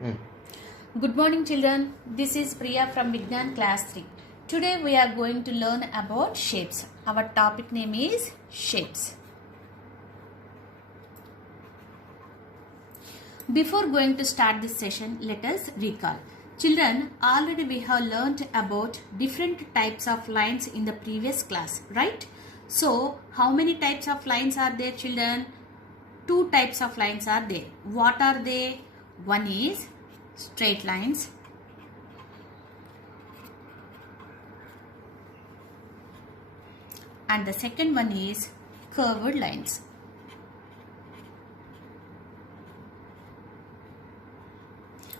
Mm. Good morning children, this is Priya from Vignan class 3. Today we are going to learn about shapes. Our topic name is shapes. Before going to start this session, let us recall. Children, already we have learnt about different types of lines in the previous class, right? So, how many types of lines are there children? Two types of lines are there. What are they? One is straight lines and the second one is curved lines.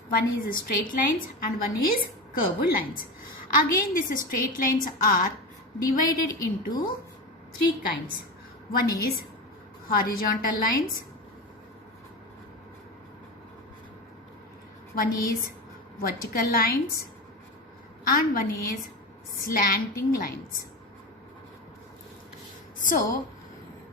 One is straight lines and one is curved lines. Again, these straight lines are divided into three kinds. One is horizontal lines, one is vertical lines, and one is slanting lines. So,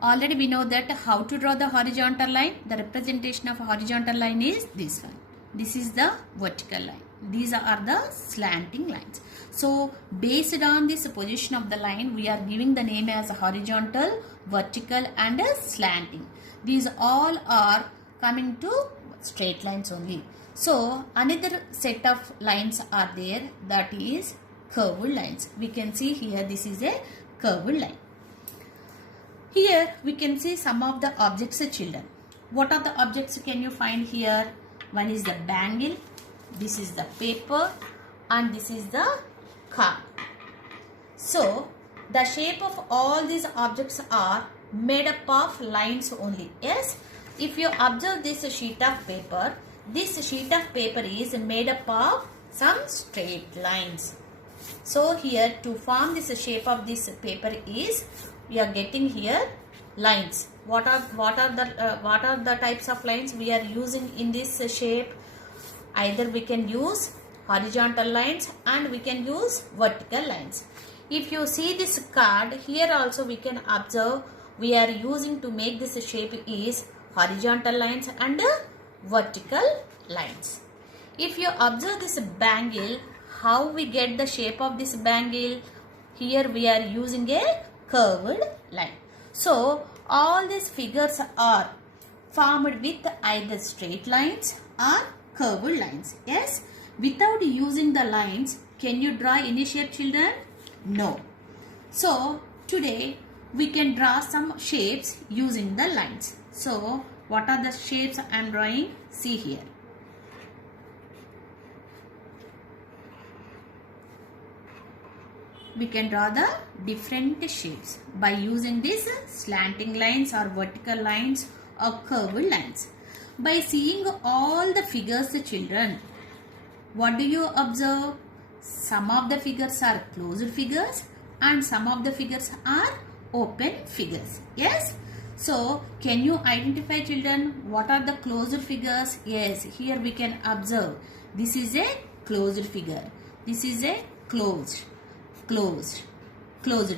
already we know that how to draw the horizontal line. The representation of a horizontal line is this one. This is the vertical line. These are the slanting lines. So, based on this position of the line, we are giving the name as horizontal, vertical and slanting. These all are coming to straight lines only. So, another set of lines are there, that is curved lines. We can see here this is a curved line. Here we can see some of the objects, children. What are the objects can you find here? One is the bangle, this is the paper, and this is the car. So, the shape of all these objects are made up of lines only. Yes, if you observe this sheet of paper, this sheet of paper is made up of some straight lines. So, here to form this shape of this paper is, we are getting here lines. What are the types of lines we are using in this shape? Either we can use horizontal lines and we can use vertical lines. If you see this card, here also we can observe we are using to make this shape is horizontal lines and vertical lines. If you observe this bangle, how we get the shape of this bangle? Here we are using a curved line. So, all these figures are formed with either straight lines or curved lines. Yes, without using the lines, can you draw any shape, children? No. So, today we can draw some shapes using the lines. So, what are the shapes I am drawing? See here. We can draw the different shapes by using these slanting lines or vertical lines or curved lines. By seeing all the figures, children, what do you observe? Some of the figures are closed figures and some of the figures are open figures. Yes? So, can you identify, children, what are the closed figures? Yes, here we can observe. This is a closed figure. This is a closed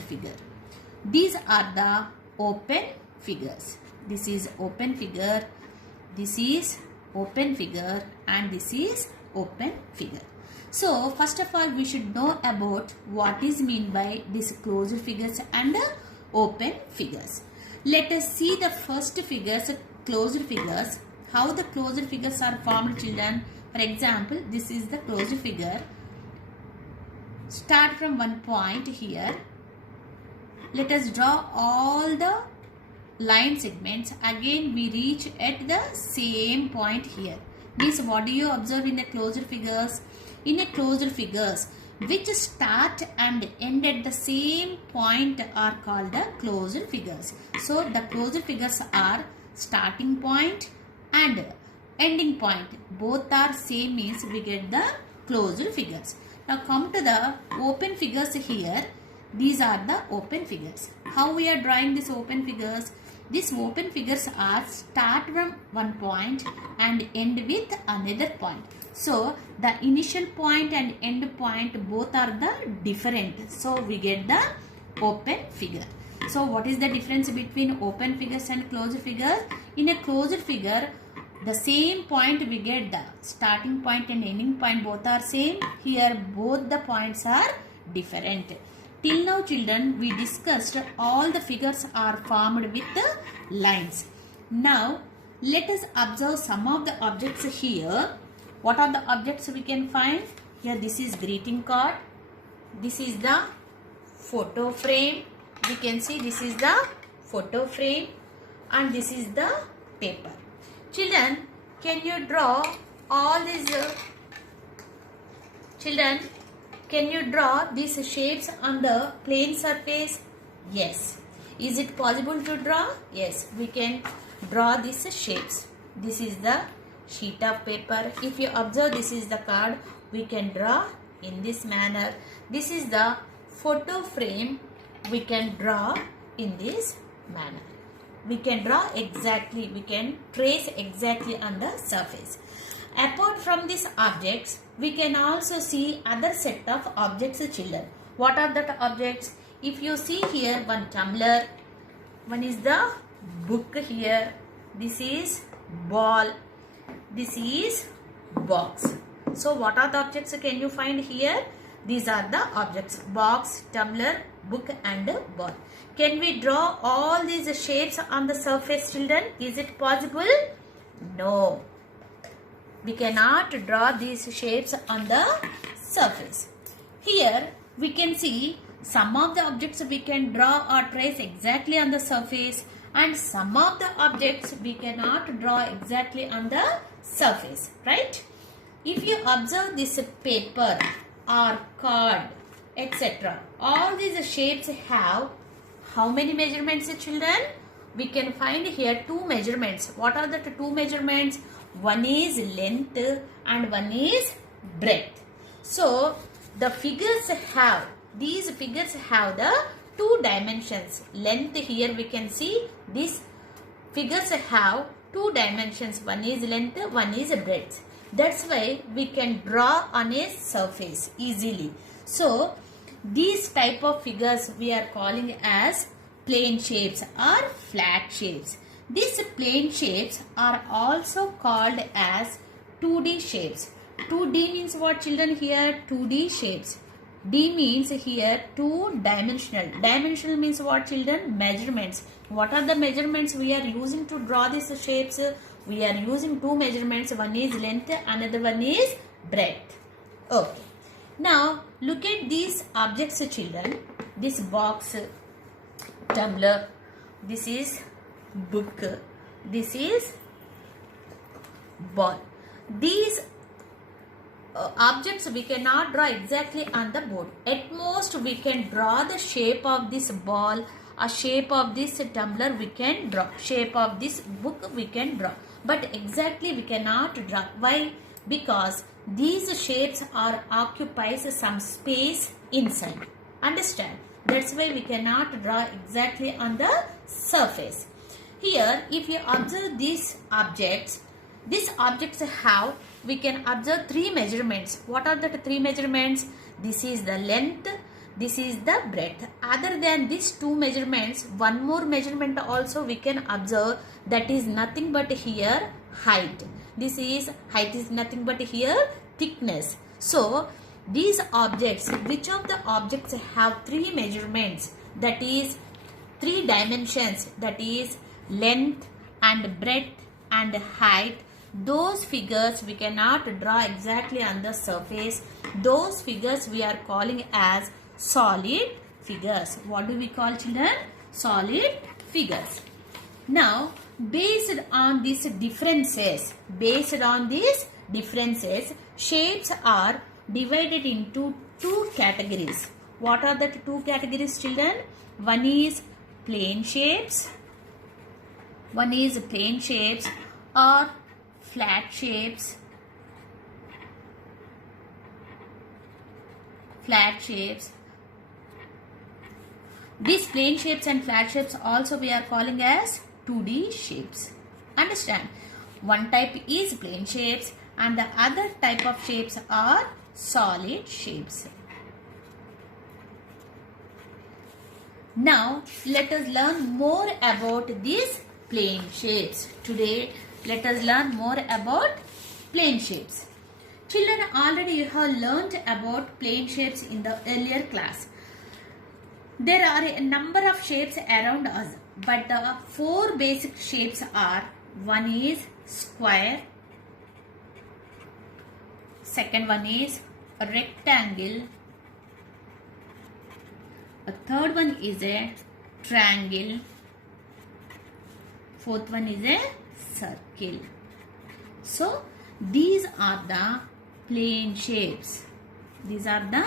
figure. These are the open figures. This is open figure, this is open figure, and this is open figure. So, first of all, we should know about what is meant by these closed figures and open figures. Let us see the first figures, closed figures. How the closed figures are formed, children. For example, this is the closed figure. Start from one point here. Let us draw all the line segments. Again we reach at the same point here. Means what do you observe in the closed figures? In a closed figures, which start and end at the same point are called the closed figures. So the closed figures are starting point and ending point. Both are same, means we get the closed figures. Now come to the open figures here. These are the open figures. How we are drawing these open figures? These open figures are start from one point and end with another point. So the initial point and end point both are the different. So we get the open figure. So what is the difference between open figures and closed figures? In a closed figure, the same point we get, the starting point and ending point both are same. Here both the points are different. Till now children, we discussed all the figures are formed with the lines. Now let us observe some of the objects here. What are the objects we can find? Here this is greeting card. This is the photo frame. We can see this is the photo frame and this is the paper. Children, can you draw all these children, can you draw these shapes on the plain surface? Yes. Is it possible to draw? Yes, we can draw these shapes. This is the sheet of paper. If you observe, this is the card. We can draw in this manner. This is the photo frame. We can draw in this manner. We can draw exactly, we can trace exactly on the surface. Apart from these objects, we can also see other set of objects, children. What are the objects? If you see here, one tumbler, one is the book here, this is ball, this is box. So what are the objects can you find here? These are the objects: box, tumbler, book and ball. Can we draw all these shapes on the surface, children? Is it possible? No. We cannot draw these shapes on the surface. Here we can see some of the objects we can draw or trace exactly on the surface, and some of the objects we cannot draw exactly on the surface, right? If you observe this paper or card, etc., all these shapes have how many measurements, children? We can find here two measurements. What are the two measurements? One is length and one is breadth. So the figures have, these figures have the two dimensions. Length, here we can see these figures have two dimensions. One is length, one is breadth. That's why we can draw on a surface easily. So these type of figures we are calling as plane shapes or flat shapes. These plane shapes are also called as 2D shapes. 2D means what, children? Here 2D shapes. D means here two dimensional. Dimensional means what, children? Measurements. What are the measurements we are using to draw these shapes? We are using two measurements. One is length, another one is breadth. Okay. Now look at these objects, children. This box, tumbler, this is book, this is ball. These objects we cannot draw exactly on the board. At most we can draw the shape of this ball, a shape of this tumbler we can draw, shape of this book we can draw, but exactly we cannot draw. Why? Because these shapes are occupies some space inside. Understand? That's why we cannot draw exactly on the surface. Here if you observe these objects have, we can observe three measurements. What are the three measurements? This is the length, this is the breadth. Other than these two measurements, one more measurement also we can observe, that is nothing but here height. This is height is nothing but here thickness. So these objects, which of the objects have three measurements, that is three dimensions, that is length and breadth and height, those figures we cannot draw exactly on the surface. Those figures we are calling as solid figures. What do we call, children? Solid figures. Now based on these differences, shapes are divided into two categories. What are the two categories, children? One is plane shapes, or flat shapes. These plane shapes and flat shapes also we are calling as 2D shapes. Understand? One type is plane shapes and the other type of shapes are solid shapes. Now let us learn more about these plane shapes. Today let us learn more about plane shapes. Children, already you have learned about plane shapes in the earlier class. There are a number of shapes around us, but the four basic shapes are: one is square, second one is a rectangle, a third one is a triangle, fourth one is a circle. So these are the plane shapes. These are the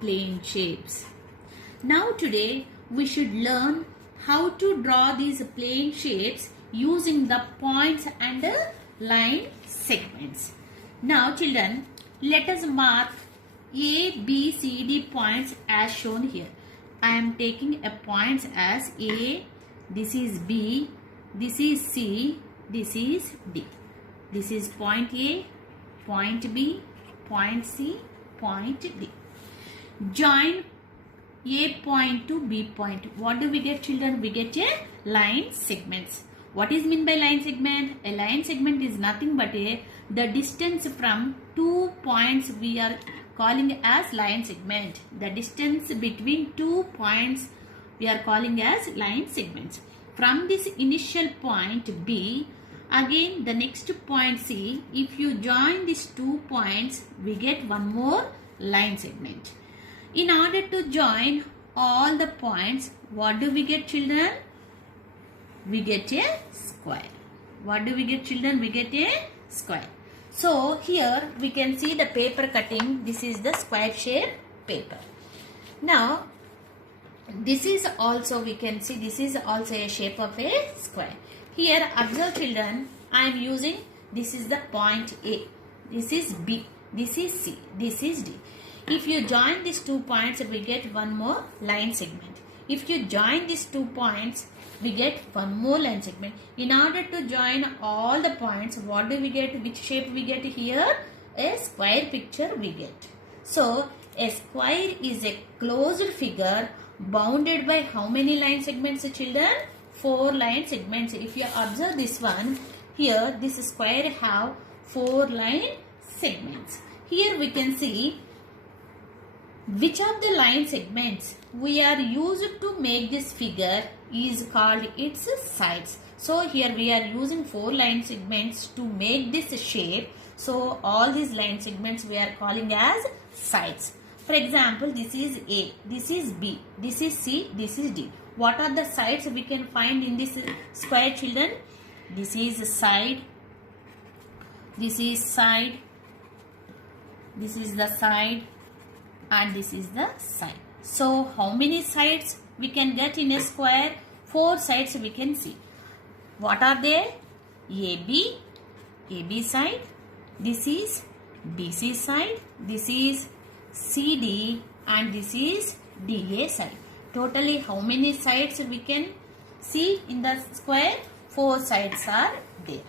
plane shapes. Now today we should learn how to draw these plane shapes using the points and line segments. Now children, let us mark A, B, C, D points as shown here. I am taking a points as A, this is B, this is C, this is D. This is point A, point B, point C, point D. Join A point to B point. What do we get, children? We get a line segments. What is meant by line segment? A line segment is nothing but the distance from 2 points we are calling as line segment. The distance between 2 points we are calling as line segments. From this initial point B, again the next point C, if you join these 2 points, we get one more line segment. In order to join all the points, what do we get, children? We get a square. What do we get, children? We get a square. So here we can see the paper cutting. This is the square shape paper. Now this is also, we can see this is also a shape of a square. Here observe, children, I am using, this is the point A, this is B, this is C, this is D. If you join these 2 points, we get one more line segment. If you join these 2 points, we get one more line segment. In order to join all the points, what do we get? Which shape we get here? A square picture we get. So a square is a closed figure bounded by how many line segments, children? 4 line segments. If you observe this one, here this square have 4 line segments. Here we can see which of the line segments we are used to make this figure is called its sides. So here we are using 4 line segments to make this shape. So all these line segments we are calling as sides. For example, this is A, this is B, this is C, this is D. What are the sides we can find in this square, children? This is side, this is side, this is the side, and this is the side. So how many sides we can get in a square? 4 sides we can see. What are they? AB, AB side, this is BC side, this is CD, and this is DA side. Totally how many sides we can see in the square? 4 sides are there.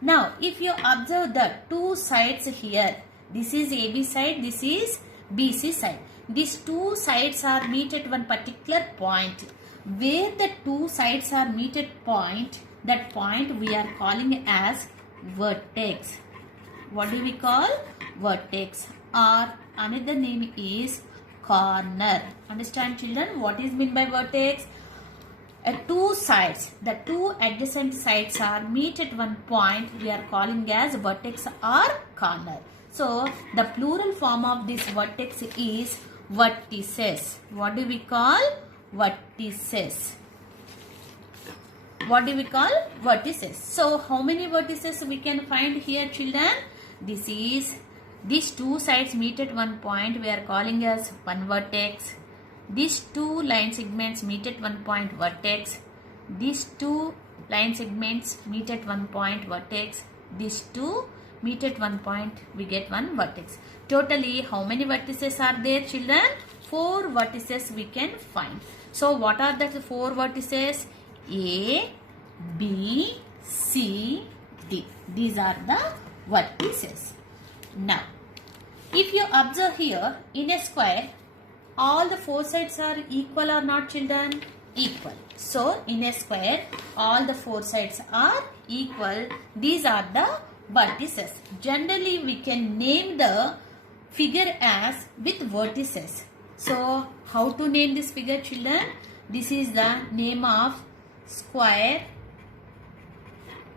Now if you observe the 2 sides here, this is AB side, this is BC side. These 2 sides are meet at one particular point. Where the 2 sides are meet at point, that point we are calling as vertex. What do we call? Vertex, or another name is corner. Understand, children, what is meant by vertex? 2 sides, the 2 adjacent sides are meet at one point, we are calling as vertex or corner. So the plural form of this vertex is vertices. What do we call? Vertices. What do we call? Vertices. So how many vertices we can find here, children? This is, these 2 sides meet at one point, we are calling as one vertex. These 2 line segments meet at one point, vertex. These 2 line segments meet at one point, vertex. These 2 meet at one point, we get one vertex. Totally how many vertices are there, children? 4 vertices we can find. So what are the 4 vertices? A, B, C, D. These are the vertices. Now if you observe here in a square, all the 4 sides are equal or not, children? equal. So in a square, all the four sides are equal. These are the vertices. Generally, we can name the figure as with vertices. So how to name this figure, children? This is the name of square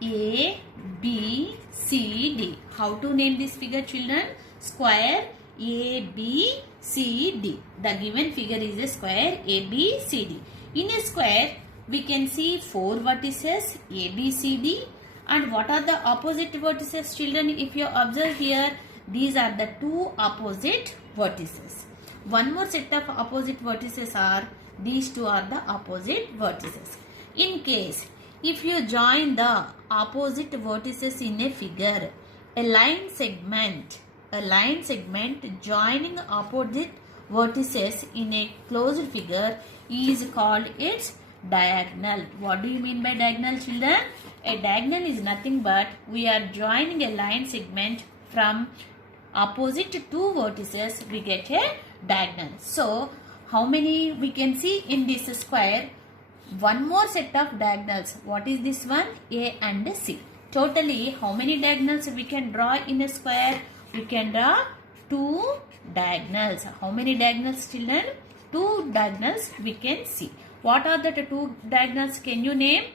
A, B, C, D. How to name this figure, children? Square A, B, C, D. The given figure is a square A, B, C, D. In a square, we can see four vertices A, B, C, D. And what are the opposite vertices, children? If you observe here, these are the two opposite vertices. One more set of opposite vertices are, these two are the opposite vertices. In case, if you join the opposite vertices in a figure, a line segment joining opposite vertices in a closed figure is called its diagonal. What do you mean by diagonal, children? A diagonal is nothing but we are joining a line segment from opposite two vertices, we get a diagonal. So how many we can see in this square? One more set of diagonals. What is this one? A and C. Totally, how many diagonals we can draw in a square? We can draw two diagonals. How many diagonals, children? Two diagonals we can see. What are the two diagonals? Can you name?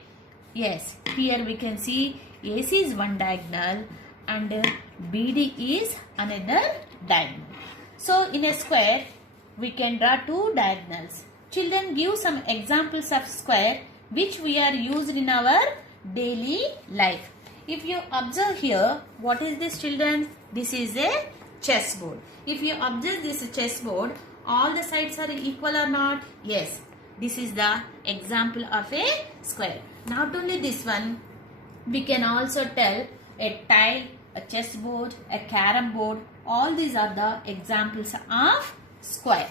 Yes, here we can see AC is one diagonal and BD is another diagonal. So in a square, we can draw two diagonals. Children, give some examples of square which we are used in our daily life. If you observe here, what is this, children? This is a chessboard. If you observe this chessboard, all the sides are equal or not? Yes. This is the example of a square. Not only this one, we can also tell a tile, a chessboard, a carom board. All these are the examples of square.